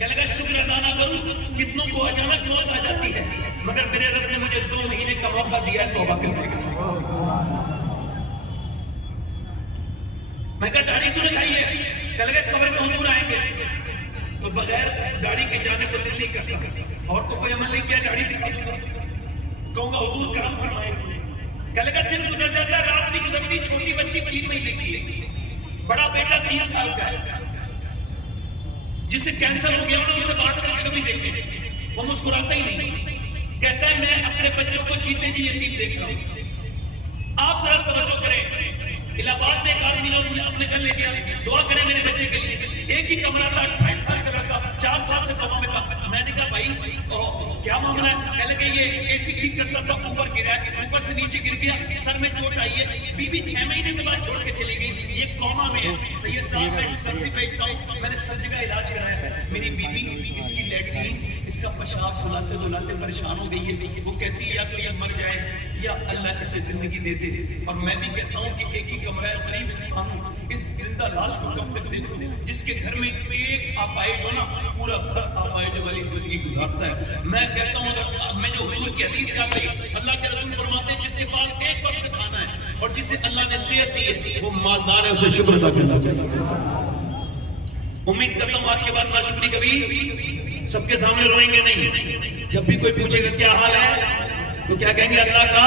کہنے لگا شکر ادا نہ کروں، کتنوں کو اچانک موت آ جاتی ہے، مگر میرے رب نے مجھے 2 مہینے کا موقع دیا ہے توبہ کرنے کا۔ میں کہا داڑھی کیوں رکھائی ہے؟ کہنے لگا قبر میں حضور آئیں گے تو بغیر داڑھی کے جانے کو دل نہیں کرتا، اور تو کوئی عمل نہیں کیا داڑھی دکھا دوں گا، کہوں گا حضور کرم فرمائیں۔ کہنے لگا دن گزر جاتا ہے رات نہیں گزرتی، چھوٹی بچی 3 مہینے کی ہے، بڑا بیٹا 3 سال کا ہے، جسے کینسر ہو گیا انہیں اس سے بات کر کے کبھی دیکھے، وہ مسکراتا ہی نہیں، کہتا ہے میں اپنے بچوں کو جیتے جی یتیم دیکھ رہا ہوں۔ آپ ذرا توجہ کریں، الہ آباد میں ایک آدمی نے اپنے گھر لے گیا، دعا کریں میرے بچے کے لیے، ایک ہی کمرہ تھا، 28 سال کا لڑکا، 4 سال سے کوما میں تھا۔ میں نے کہا بھائی کیا معاملہ ہے؟ کہنے لگے یہ اے سی ٹھیک کرتا تھا، اوپر گرا ہے، اوپر سے نیچے گر گیا، سر میں چوٹ آئی ہے، بیوی 6 مہینے کے بعد چھوڑ کے چلی گئی، یہ کوما میں ہے۔ سید صاحب میں سبزی بیچتا ہوں، میں نے سب جگہ علاج کرایا، میری بیوی اس کی لیٹرین اس کا پیشاب دھلاتے دھلاتے پریشان ہو گئی ہے، وہ کہتی ہے یا تو یہ مر جائے یا اللہ اسے زندگی دے دے، اور میں بھی کہتا ہوں کہ ایک ہی کمرہ ہے، غریب انسان ہوں، اس زندہ لاش کو کب تک دیکھوں؟ جس کے گھر میں ایک اپائڈ ہو نا، پورا گھر اپائڈ والی زندگی گزارتا ہے۔ میں کہتا ہوں اگر میں جو حضور کی حدیث یاد رہی، اللہ کے رسول فرماتے ہیں جس کے پاس ایک وقت کھانا ہے اور جسے اللہ نے صحت دی ہے وہ مالدار ہے، اسے شکر ادا کرنا چاہیے۔ امید کرتا ہوں آج کے بعد ناشکری کبھی سب کے سامنے روئیں گے نہیں، جب بھی کوئی پوچھے گا کیا حال ہے تو کیا کہیں گے اللہ کا۔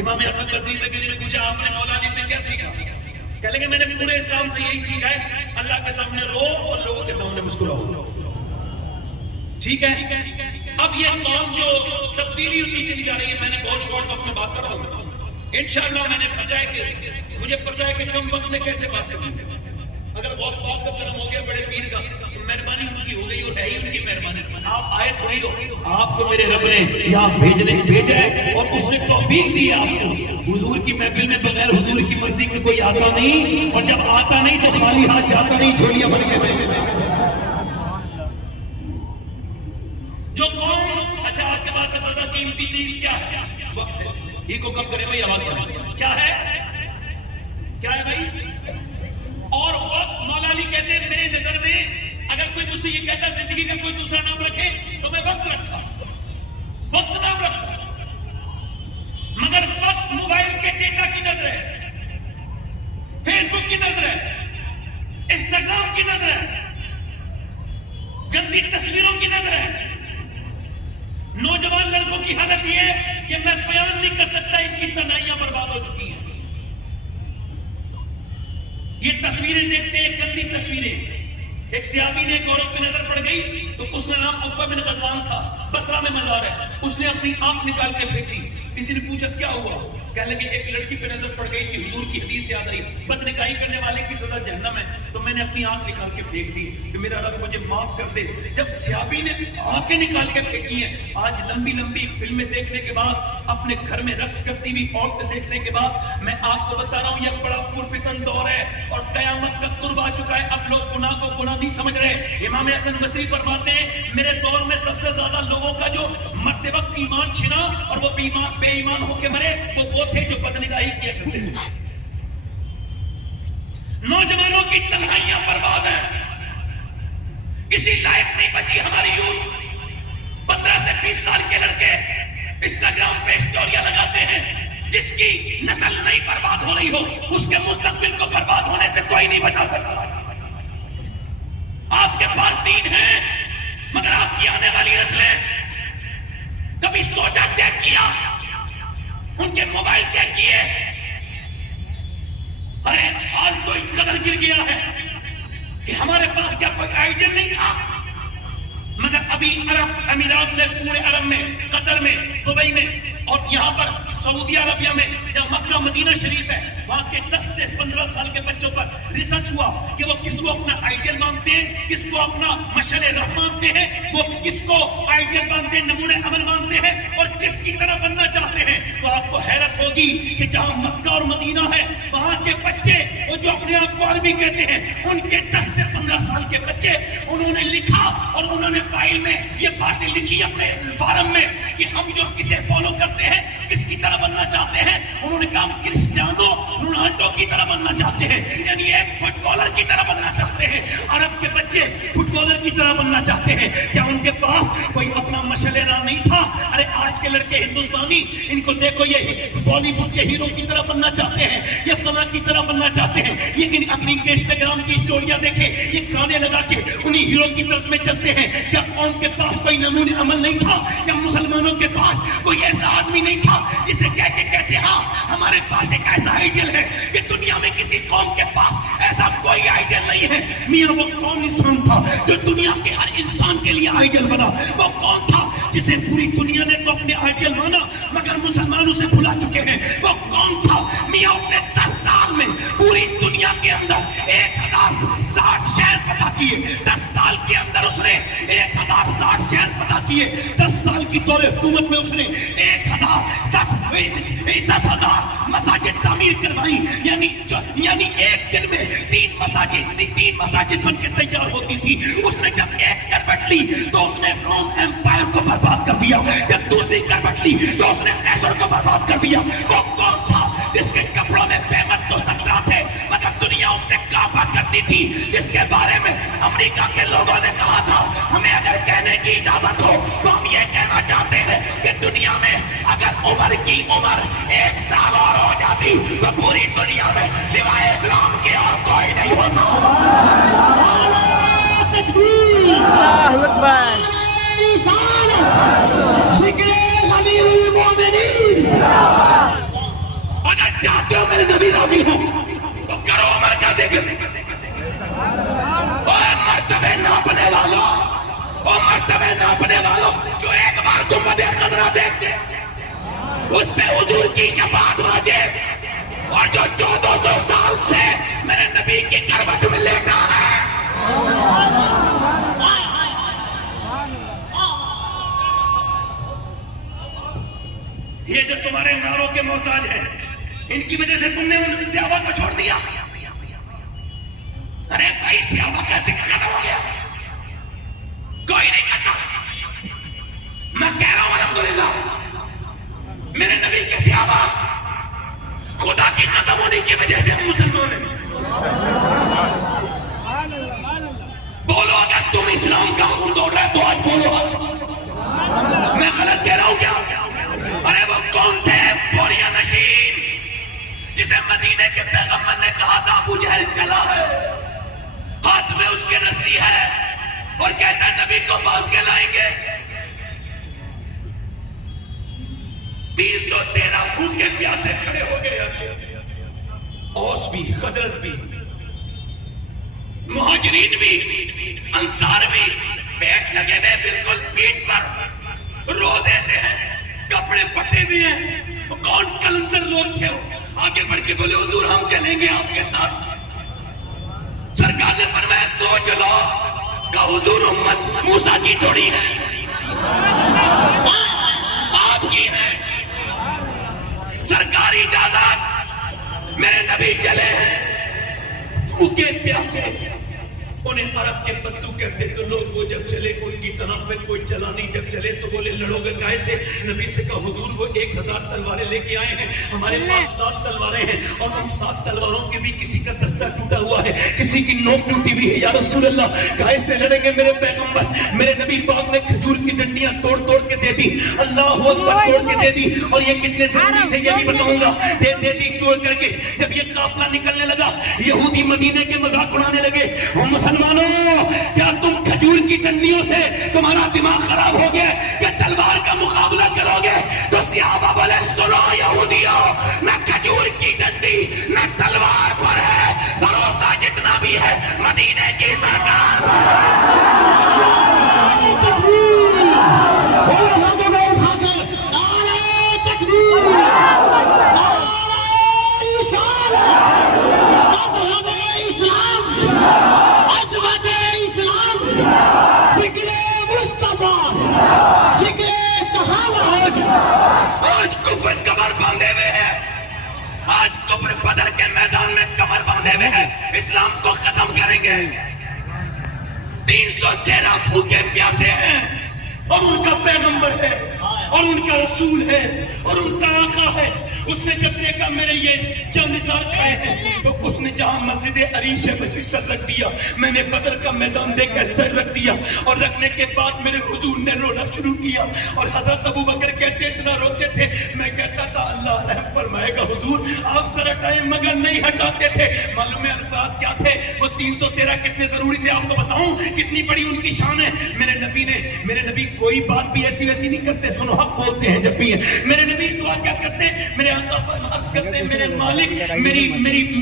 امام حسن بصری سے کسی نے پوچھا آپ نے مولا علی سے کیا سیکھا؟ کہہ لیں گے میں نے پورے اسلام سے یہی سیکھا ہے، اللہ کے سامنے رو اور لوگوں کے سامنے مسکراؤ۔ ٹھیک ہے، اب یہ قوم جو تبدیلی ہوتی چلی جا رہی ہے، میں نے بہت شارٹ وقت میں بات کر رہا ہوں، انشاءاللہ میں نے پتہ ہے کہ مجھے پتہ ہے کہ کم وقت میں کیسے بات کرنی ہے۔ اگر غوث پاک کا کرم ہو گیا بڑے پیر کا تو مہربانی ان کی ہو گئی، اور ہے ہی ان کی مہربانی، آپ آئے تھوڑی ہو، آپ کو میرے رب نے یہاں بھیجا ہے اور اس نے توفیق دی ہے آپ کو۔ حضور کی محفل میں بغیر حضور کی مرضی کے کوئی آتا نہیں، اور جب آتا نہیں تو خالی ہاتھ جاتا نہیں، جھولیاں بن کے جو قوم۔ اچھا آپ کے پاس سب سے زیادہ قیمتی چیز کیا ہے؟ وقت ہے۔ یہ کو کم کریں بھائی، آواز کریں، کیا ہے؟ کیا ہے بھائی؟ اور وقت مولا علی کہتے ہیں میرے نظر میں اگر کوئی مجھ سے یہ کہتا زندگی کا کوئی دوسرا نام رکھے تو میں وقت رکھتا، وقت نام رکھتا، مگر وقت موبائل کے ڈیٹا کی نظر ہے، فیس بک کی نظر ہے، انسٹاگرام کی نظر ہے، گندی تصویروں کی نظر ہے۔ نوجوان لڑکوں کی حالت یہ ہے کہ میں بیان نہیں کر سکتا، ان کی تنہائیاں برباد ہو چکی ہیں۔ یہ تصویریں دیکھتے ہیں، گندی تصویریں۔ ایک صحابی نے ایک عورت پہ نظر پڑ گئی تو اس کا نام عقبہ بن غزوان تھا، بصرہ میں مزار ہے، اس نے اپنی آنکھ نکال کے پھینک دی۔ کسی نے پوچھا کیا ہوا؟ کہنے لگے ایک لڑکی پہ نظر پڑ گئی کہ حضور کی حدیث یاد آئی، بدنکاہی کرنے والے کی سزا جہنم ہے، تو میں نے اپنی آنکھ نکال کے پھینک دی کہ میرا رب مجھے معاف کر دے۔ جب صحابی نے آنکھیں نکال کے پھینکی ہیں، آج لمبی لمبی فلمیں دیکھنے کے بعد، اپنے گھر میں رقص کرتی ہوئی عورتیں دیکھنے کے بعد، میں آپ کو بتا رہا ہوں یہ بڑا پرفتن دور ہے اور قیامت کا قرب آ چکا ہے۔ اب لوگ گناہ کو گناہ نہیں سمجھ رہے۔ امام حسن بصری فرماتے ہیں میرے دور میں سب سے زیادہ لوگوں کا جو مرتے وقت ایمان چھنا اور وہ بے ایمان ہو کے مرے وہ تھے جو بدنگاہی کیا کرتے تھے۔ نوجوانوں کی تنہائیاں برباد ہیں، کسی لائق نہیں بچی ہماری یوتھ۔ 15 سے 20 سال کے لڑکے انسٹاگرام پہ اسٹوریاں لگاتے ہیں، جس کی نسل نہیں برباد ہو رہی ہو اس کے مستقبل کو برباد ہونے سے کوئی نہیں بچا سکتا۔ آپ کے پاس دین ہے مگر آپ کی آنے والی نسلیں کبھی سوچا چیک کیا، ان کے موبائل چیک کیے؟ ارے حال تو اس قدر گر گیا ہے کہ ہمارے پاس کیا کوئی آئیڈیل نہیں تھا، مگر ابھی عرب امارات میں، پورے عرب میں، قطر میں، دبئی میں اور یہاں پر سعودی عربیہ میں جہاں مکہ مدینہ شریف ہے، وہاں کے 10 سے 15 سال کے بچوں پر ریسرچ ہوا کہ وہ کس کو اپنا آئیڈیل مانتے ہیں، کس کو اپنا مشعل راہ مانتے ہیں، وہ کس کو آئیڈیل مانتے ہیں، نمونہ عمل مانتے ہیں اور کس کی طرح بننا چاہتے ہیں۔ تو آپ کو حیرت ہوگی کہ جہاں مکہ اور مدینہ ہے وہاں کے بچے وہ جو اپنے آپ کو عربی کہتے ہیں، ان کے 10 سے 15 سال کے بچے انہوں نے لکھا اور انہوں نے فائل میں یہ باتیں لکھی اپنے فارم میں کہ ہم جو کسے فالو کرتے ہیں، کس کی طرح بننا چاہتے ہیں۔ انہوں نے کہا ہم کرسٹیانو رونالڈو کی طرح بننا چاہتے ہیں، یعنی ایک فٹ بالر کی طرح بننا چاہتے ہیں۔ چاہتے ہیں؟ عرب کے بچے فٹ بالر کی طرح بننا چاہتے ہیں، کیا ان کے پاس کوئی اپنا مشعل راہ نہیں تھا؟ ارے آج کے لڑکے ہندوستانی، ان کو دیکھو، یہ بالی ووڈ کے ہیرو کی طرح بننا چاہتے ہیں، یہ فلاں کی طرح بننا چاہتے ہیں، یہ اپنی انسٹاگرام کی اسٹوریاں دیکھیں، یہ گانے لگا کے انہی ہیرو کی طرف میں چلتے ہیں۔ کیا قوم کے پاس کوئی نمونہ عمل نہیں تھا؟ کیا مسلمانوں کے پاس کوئی ایسا آدمی نہیں تھا جسے کہہ کے کہتے ہاں ہمارے پاس ایک ایسا آئیڈیل ہے کہ دنیا میں کسی قوم کے پاس ایسا کوئی آئیڈیل نہیں ہے؟ میاں وہ کون انسان تھا جو دنیا کے ہر انسان کے لیے آئیڈیل بنا؟ وہ کون تھا جسے پوری دنیا نے تو اپنے آئیڈیل مانا مگر مسلمان اسے بھلا چکے ہیں؟ وہ کون تھا میاں؟ اس نے 10 سال میں پوری دنیا کے اندر 1060 شہر فتح کیے۔ 10 سال کے اندر اس نے 1060 شہر فتح کیے۔ 10 سال کی دور حکومت میں اس نے 10,000 مساجد تعمیر کروائی، یعنی ایک دن میں 3 مساجد بن کے تیار ہوتی تھی۔ اس نے جب ایک کربٹ لی تو اس نے روم ایمپائر کو برباد کر دیا، جب دوسری کربٹ لی تو اس نے قیصر کو برباد کر دیا۔ وہ کون تھا جس کے کپڑوں میں پیمنٹ تو سکتا تھے مگر دنیا اس سے کعبہ کرتی تھی، جس کے بارے میں امریکہ کے لوگوں نے کہا تھا ہمیں اگر کہنے کی اجازت ہو تو ہم یہ کہنا چاہتے ہیں کہ دنیا میں اگر عمر کی عمر 1 سال اور ہو جاتی تو پوری دنیا میں سوائے اسلام کے اور کوئی نہیں ہوتا۔ اللہ اکبر۔ اگر چاہتے ہو میرے نبی راضی ہو تو کرو عمر کا ذکر۔ اور مرتبے ناپنے والوں جو ایک بار گنبد خضرا دیکھتے اس پہ حضور کی شفاعت واجب، اور جو 1400 سال سے میرے نبی کی کربٹ میں لیٹا ہے۔ یہ جو تمہارے ناروں کے محتاج ہیں، ان کی وجہ سے تم نے ان صحابہ کو چھوڑ دیا۔ ارے بھائی صحابہ کا ذکر ختم ہو گیا، کوئی نہیں کرتا۔ میں کہہ رہا ہوں الحمدللہ میرے نبی کے صحابہ خدا کی قسم ہونے کی وجہ سے ہم مسلمان ہیں۔ بولو اگر تم اسلام کا خون دوڑ رہا ہے تو آج بولو، میں غلط کہہ رہا ہوں کیا؟ ارے وہ کون تھے؟ بوریا نشین، جسے مدینے کے پیغمبر نے کہا تھا ابو جہل چلا ہے، ہاتھ میں اس کے رسی ہے اور کہتا ہے نبی کو باندھ کے لائیں گے۔ 313 بھوکے پیاسے کھڑے ہو گئے، اوس بھی، خضرت بھی، مہاجرین بھی، انصار بھی، پیٹ لگے ہوئے بالکل پیٹ پر، روزے سے ہیں، کپڑے پٹے بھی ہیں۔ کون کلندر لوگ تھے؟ وہ آگے بڑھ کے بولے حضور ہم چلیں گے آپ کے ساتھ۔ سرکار نے فرمایا سوچ لو کہ حضور امت موسیٰ کی تھوڑی ہے، آپ کی ہے۔ سرکاری اجازت، میرے نبی چلے ہیں بھوکے پیاسے، انہیں عرب کے بدو کہتے تو لوگ وہ جب چلے ان کی طرف پہ کوئی چلا نہیں، جب چلے تو بولے لڑو گے کائے سے؟ نبی سے کہا حضور وہ 1000 تلواریں لے کے آئے ہیں، ہمارے پاس 7 تلواریں ہیں اور ان 7 تلواروں کے بھی کسی کا دستہ ٹوٹا ہوا ہے، کسی کی نوک ٹوٹی ہوئی ہے۔ یا رسول اللہ کائے سے لڑیں گے میرے پیغمبر؟ میرے نبی پاک نے کھجور کی ڈنڈیاں توڑ توڑ کے دے دی، اللہ اکبر، توڑ کے دے دی، اور یہ کتنے ضروری تھے یہ بھی بتاؤں گا، دے دی توڑ کر کے۔ جب یہ قافلہ نکلنے لگا یہودی مدینے کے مذاق اڑانے لگے، مسلمانوں کیا تم کھجور کی ڈنڈیوں سے تمہارا دماغ خراب ہو گیا کہ تلوار کا مقابلہ کرو گے؟ تو صحابہ بولے سنو یہودیوں، نہ کھجور کی ڈنڈی نہ تلوار پر ہے، بھروسہ جتنا بھی ہے مدینے کی سرکار کمر باندھے ہوئے ہیں، آج کفر بدر کے میدان میں کمر باندھے ہوئے ہیں، اسلام کو ختم کریں گے۔ 313 بھوکے پیاسے ہیں اور ان کا پیغمبر ہے اور ان کا رسول ہے اور ان کا آقا ہے اس نے جب دیکھا میرے یہ جانثار کھڑے ہیں تو اس نے جہاں مسجد عریش ہے وہیں سر رکھ دیا. میں نے بدر کا میدان دیکھ کر سر رکھ دیا اور رکھنے کے بعد میرے حضور نے رونا شروع کیا. اور حضرت ابو بکر کہتے اتنا روتے تھے, میں کہتا تھا اللہ رحم فرمائے گا حضور, آپ سر ہٹائیں مگر نہیں ہٹاتے تھے. معلوم ہے الفاظ کیا تھے وہ 313 کتنے ضروری تھے آپ کو بتاؤں کتنی بڑی ان کی شان ہے. میرے نبی کوئی بات بھی ایسی ویسی نہیں کرتے, سنو حق بولتے ہیں جب بھی ہے. میرے نبی دعا کیا کرتے, میرے آقا عرض کرتے میرے مالک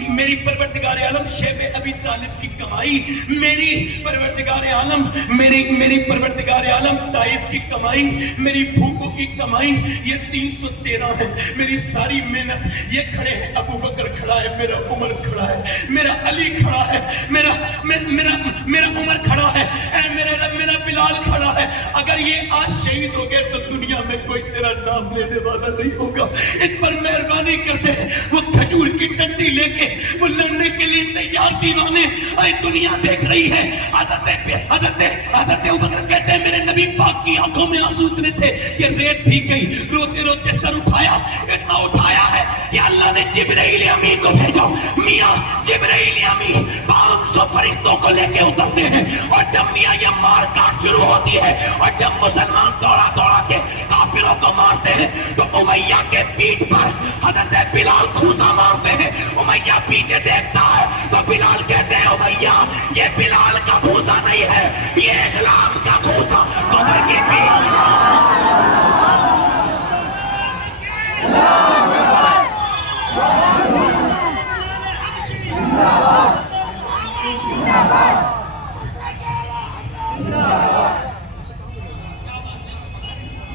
میری پروردگار عالم شیب ابی طالب کی کمائی, میری پروردگار عالم میری پروردگار عالم طائف کی کمائی, میری بھوکوں کی کمائی یہ 313 ہے. میری ساری محنت یہ کھڑے ہیں, ابو بکر کھڑا ہے, میرا عمر کھڑا ہے, میرا علی کھڑا ہے, میرا عمر کھڑا ہے, اے میرا بلال کھڑا ہے. اگر یہ آج شہید ہو گئے تو دنیا میں کوئی تیرا نام لینے والا نہیں ہوگا. ان پر مہربانی کرتے ہیں. وہ کھجور کی ٹنڈی لے کے وہ لڑنے کے لیے تیار دیوانے اے دنیا دیکھ رہی ہے. حضرت ابوبکر کہتے ہیں میرے نبی پاک کی آنکھوں میں آنسو اتنے تھے کہ ریت بھیگ گئی. روتے روتے سر اٹھایا, اتنا اٹھایا ہے کہ اللہ نے جبرائیل امین کو بھیجا. میاں جبرائیل امین 500 فرشتوں کو لے کے اترتے ہیں اور جب میاں یہ مار کاٹ شروع ہوتی ہے اور جب مسلمان دوڑا دوڑا کے کافروں کو مارتے ہیں تو امیہ کے پیٹھ پر حضرت بلال کھوسا مارتے ہیں. امیہ پیچھے دیکھتا ہے تو بلال کہتے ہیں امیہ یہ بلال کا کھوسا نہیں ہے, یہ اسلام کا کھوسا کفر کی پیٹھ.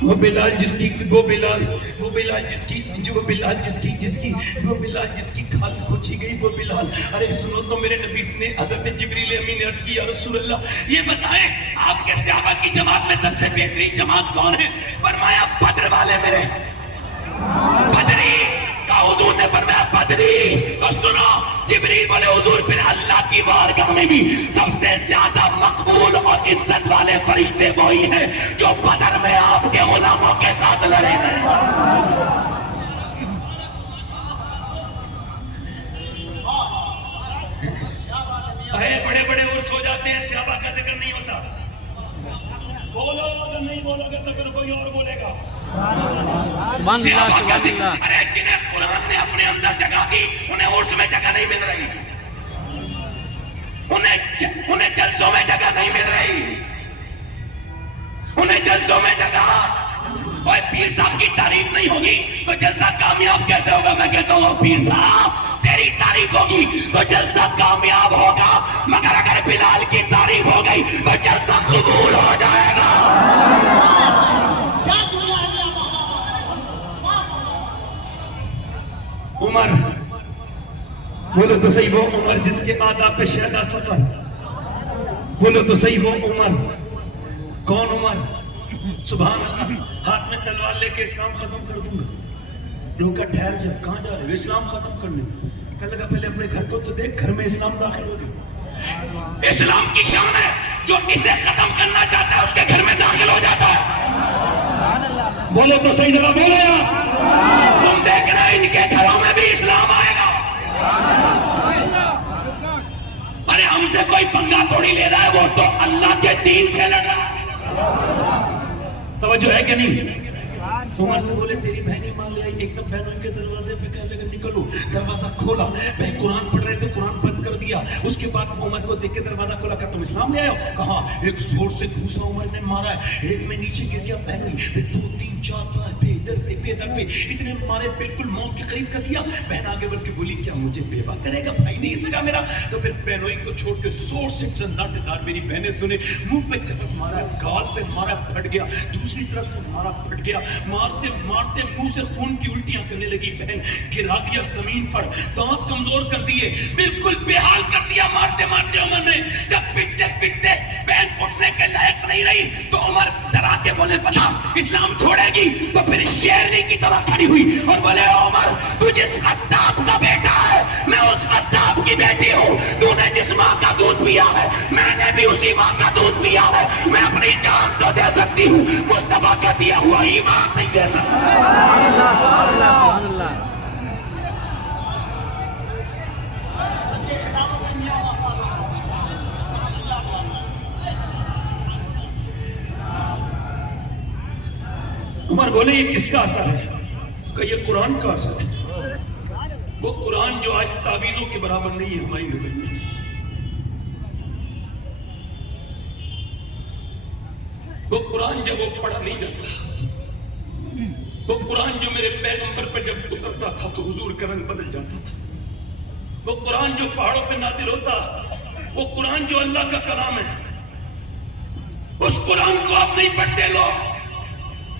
وہ بلال جس کی کھال کھوچی گئی, وہ بلال. ارے سنو تو میرے نبی نے حضرت جبریل امین نے عرض کی یا رسول اللہ یہ بتائیں آپ کے صحابہ کی جماعت میں سب سے بہترین جماعت کون ہے؟ فرمایا بدر والے میرے بدری کا. حضور نے فرمایا بدری. تو سنو جبریل بولے حضور پھر اللہ کی بارگاہ میں بھی سب سے زیادہ مقبول اور عزت والے فرشتے وہی ہیں جو بدر میں آپ کے غلاموں کے ساتھ لڑے ہیں. بڑے بڑے عرس ہو جاتے ہیں, صحابہ کا ذکر نہیں ہوتا. بولو اگر نہیں بولو گے تو پھر کوئی اور بولے گا. صحابہ کا ذکر, ارے جنہیں قرآن نے اپنے اندر جگہ دی انہیں عرس میں جگہ نہیں مل رہی, انہیں جلسوں میں جگہ نہیں مل رہی, انہیں جلسوں میں جگہ. اور پیر صاحب کی تعریف نہیں ہوگی تو جلسہ کامیاب کیسے ہوگا؟ میں کہتا ہوں پیر صاحب تیری تعریف ہوگی تو جلسہ کامیاب ہوگا, مگر اگر بلال کی تعریف ہو گئی تو جلسہ قبول ہو جائے گا. عمر بولو تو صحیح, وہ عمر جس کے آداب پہ شہدا سفر. بولو تو صحیح, وہ عمر. کون عمر؟ سبحان اللہ. ہاتھ میں تلوار لے کے اسلام ختم کر دوں گا. لوگ کا ٹھہر جا, کہاں جا رہے؟ اسلام ختم کرنے. کہنے لگا پہلے اپنے گھر کو تو دیکھ, گھر میں اسلام داخل ہو گیا. اسلام کی شان ہے جو اسے ختم کرنا چاہتا ہے اس کے گھر میں داخل ہو جاتا ہے. بولو تو صحیح جگہ بولو یار. تم دیکھ رہے ان کے گھروں میں بھی اسلام آئے گا. ارے ہم سے کوئی پنگا تھوڑی لے رہا ہے, وہ تو اللہ کے دین سے لڑ رہا ہے. توجہ ہے کہ نہیں؟ عمر سے بولے تیری بہنی مان لے آئی. ایک دم بہنوں کے دروازے پہ کہنے لگا نکلو. دروازہ کھولا, بہن قرآن پڑھ رہے تھے, قرآن بند کر دیا. اس کے بعد عمر کو دیکھ کے دروازہ کھولا, کہا تم اسلام لے آئے ہو؟ کہا. ایک زور سے گھوسا عمر نے مارا ہے, ایک میں نیچے گر گیا بہنوئی, پھر 2 3 4 پہ ادھر پہ ادھر پہ اتنے مارے بالکل موت کے قریب کر دیا. بہن آگے بڑھ کے بولی کیا مجھے بیوہ کرے گا؟ بھائی نہیں سکا میرا. تو پھر بہنوئی کو چھوڑ کے زور سے چنداٹے دار میری بہنیں سنے, منہ پہ چپک مارا, گال پہ مارا, پھٹ گیا. دوسری طرف سے مارا, پھٹ گیا. مارتے مارتے منہ سے خون کی الٹیاں کرنے لگی. بہن گرا دیا زمین پر, دانت کمزور کر دیے, بالکل بے حال کر دیا مارتے مارتے عمر نے. جب پٹتے پٹتے بہن اٹھنے کے لائق نہیں رہی تو عمر ڈرا کے بولے بتا اسلام چھوڑے گی؟ تو پھر شیرنی کی طرح کھڑی ہوئی اور بولے عمر تو جس خطاب کا بیٹا ہے میں اس خطاب کی بیٹی ہوں. تو نے جس ماں کا دودھ پیا ہے میں نے بھی اسی ماں کا دودھ پیا ہے. میں اپنی جان تو دے سکتی ہوں, مصطفیٰ کا دیا ہوا ایمان نہیں دے سکتا. عمر بولے یہ کس کا اثر ہے؟ کہ یہ قرآن کا اثر ہے. وہ قرآن جو آج تعویذوں کے برابر نہیں ہے ہماری نظر میں. وہ قرآن جب وہ پڑھا نہیں جاتا، وہ قرآن جو میرے پیغمبر پر جب اترتا تھا تو حضور کا رنگ بدل جاتا تھا. وہ قرآن جو پہاڑوں پہ نازل ہوتا، وہ قرآن جو اللہ کا کلام ہے، اس قرآن کو آپ نہیں پڑھتے لوگ.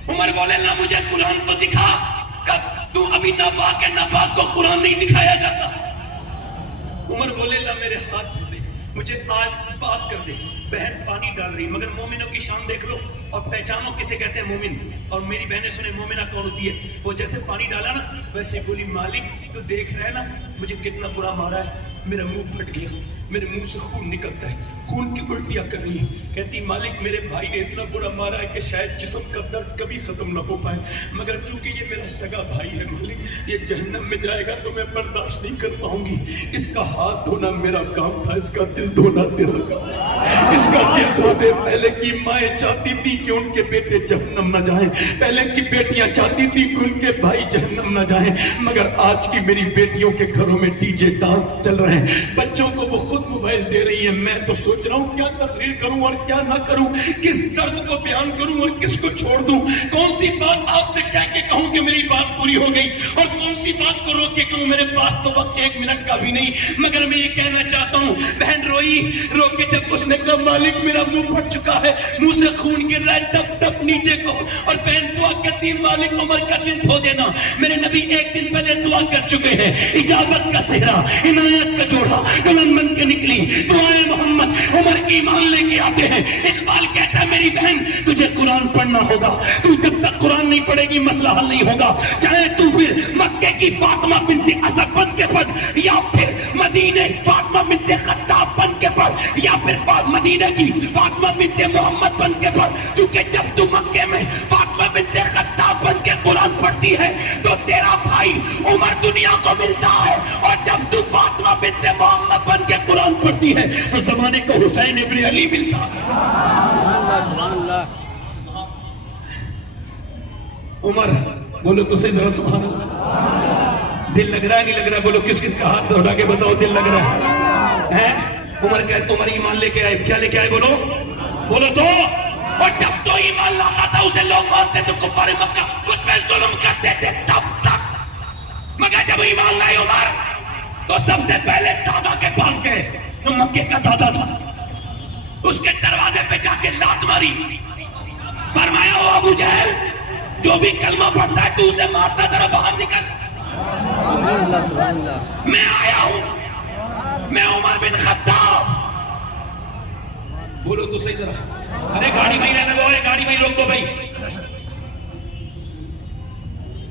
عمر بولے نا مجھے قرآن تو دکھا. کب تو ابھی ناپاک ہے، ناپاک کو قرآن نہیں دکھایا جاتا. عمر بولے لا میرے ہاتھ دے، مجھے آج پاک کر دے. بہن پانی ڈال رہی، مگر مومنوں کی شان دیکھ لو اور پہچانو کسے کہتے ہیں مومن. اور میری بہنیں سنیں مومنہ کون ہوتی ہے؟ وہ جیسے پانی ڈالا نا ویسے بولی مالک تو دیکھ رہے نا مجھے کتنا برا مارا ہے، میرا منہ پھٹ گیا، میرے منہ سے خون نکلتا ہے، خون کی الٹیاں کر رہی ہیں. کہتی مالک میرے بھائی نے اتنا برا مارا ہے کہ شاید جسم کا درد کبھی ختم نہ ہو پائے، مگر چونکہ یہ میرا سگا بھائی ہے مالک، یہ جہنم میں جائے گا تو میں برداشت نہیں کر پاؤں گی. اس کا ہاتھ دھونا میرا کام تھا، اس کا دل دھونا تیرا کام. اس کا دل دھوتے. پہلے کی مائیں چاہتی تھی کہ ان کے بیٹے جہنم نہ جائیں، پہلے کی بیٹیاں چاہتی تھی کہ ان کے بھائی جہنم نہ جائیں، مگر آج کی میری بیٹیوں کے گھروں میں ڈی جے ڈانس چل رہے ہیں، بچوں کو وہ خود موبائل دے رہی ہیں. میں تو سوچ رہا ہوں کیا تقریر کروں اور کیا نہ کروں، کس درد کو بیان کروں اور کس کو چھوڑ دوں، کون سی بات آپ سے کہہ کے کہوں کہ میری بات پوری ہو گئی اور کون سی بات کو روک کے کہوں. میرے پاس تو وقت 1 منٹ کا بھی نہیں، مگر میں یہ کہنا چاہتا ہوں. بہن روئی، رو کے جب اس نے کہا مالک میرا منہ پھٹ چکا ہے، منہ سے خون گر رہا ہے ٹپ ٹپ نیچے کو، اور بہن دعا کرتی مالک عمر کا دل دھو دینا. میرے نبی 1 دن پہلے دعا کر چکے ہیں، اجابت کا صحرا، عنایت کا جوڑا دلہن بن کے نکلی. دعائیں محمد عمر ایمان لے کے آتے ہیں. اقبال کہتا ہے میری بہن تجھے قرآن پڑھنا ہوگا، تو جب تک قرآن نہیں پڑھے گی مسئلہ حل نہیں ہوگا. چاہے تو پھر مکے کی فاطمہ بنت اسد بن کے پڑھ، یا پھر مدینے فاطمہ بنت خطاب بن کے پڑھ، یا پھر مدینہ کی فاطمہ بنت محمد بن کے پڑھ. کیونکہ جب تو مکے میں فاطمہ بنت خطاب بن کے قرآن پڑھتی ہے تو تیرا بھائی عمر دنیا کو ملتا ہے، اور جب تو فاطمہ بنت محمد بن کے قرآن پڑھتی ہے تو زمانے کو حسین ابن علی ملتا ہے. عمر بولو تو صحیح ذرا سبحان اللہ. دل لگ رہا ہے نہیں لگ رہا ہے؟ بولو کس کس کا ہاتھ اٹھا کے بتاؤ دل لگ رہا ہے. عمر ایمان لے کے آئے، کیا لے کے آئے؟ بولو بولو تو. اور جب تو ایمان لاتا تھا اسے لوگ مانتے تو کفار مکہ اس پہ ظلم کرتے تھے تب تک، مگر جب ایمان لائے عمر تو سب سے پہلے دادا کے پاس گئے، جو مکے کا دادا تھا، اس کے دروازے پہ جا کے لات ماری. فرمایا او ابو جہل، جو بھی کلمہ پڑھتا ہے تو اسے مارتا، ذرا باہر نکل. میں آیا ہوں، میں عمر بن خطاب. بولو تو صحیح ذرا. ارے گاڑی بھائی رہنے دو، گاڑی بھائی روک دو بھائی،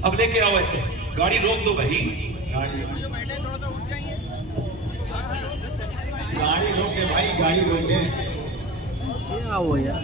اب لے کے آؤ ایسے، گاڑی روک دو بھائی. گاڑی روکے بھائی، گاڑی روکے. کیا ہوا یار؟